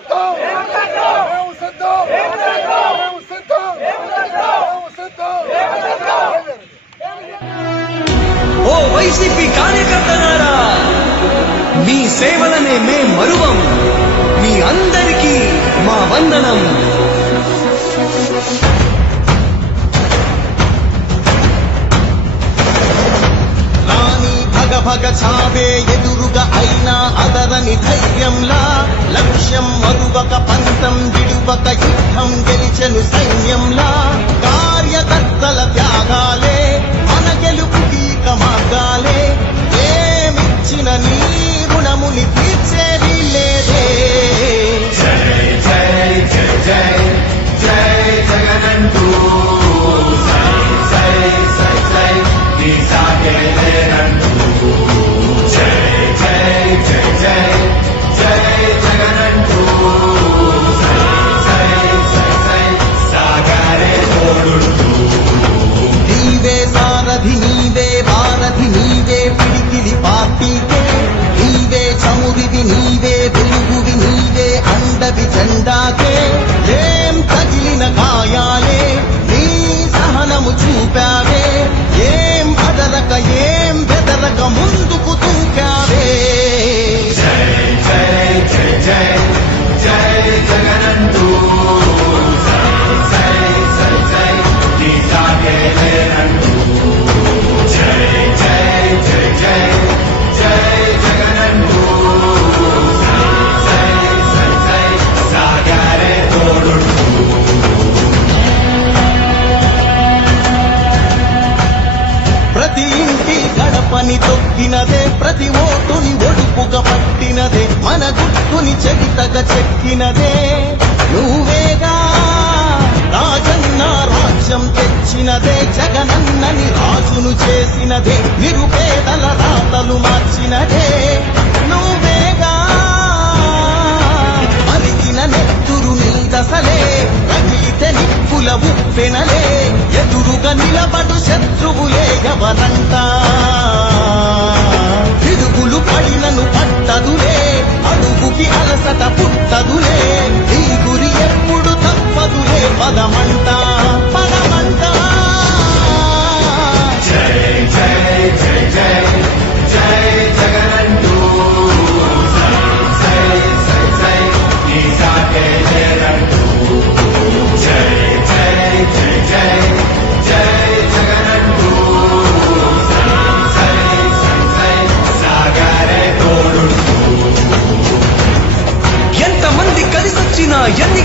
సిద్ధం. మేము సిద్ధం? మేము సిద్ధం? మేము సిద్ధం? ఓ వైసీపీ కార్యకర్తలారా మీ సేవలనే మే మరువం. మీ అందరికీ మా వందనం. రాణి భగ భగ చావే ఎదు అయినా అదరని ధైర్యంలా లక్ష్యం మరువక పంతం విడువక యుద్ధం గెలిచెను సైన్యంలా. కార్యకర్త 한다. గడపని తొక్కినదే ప్రతి ఓటుని ఒడుపుగా పట్టినదే మన గుట్టుని చెవితగా చెక్కినదే. నువ్వేగా రాజన్న రాజ్యం తెచ్చినదే జగనన్నని రాజును చేసినదే నిరుపేదల రాతలు మార్చినదే. నువ్వేగా మరిగిన నెత్తురు నీదసలే రగిలితే నిప్పుల ఉప్పెనలే ఎదురుగా నిలబడు శత్రువులే ఎవరంట?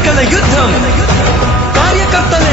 కార్యకర్తలే యుద్ధం కార్యకర్తలే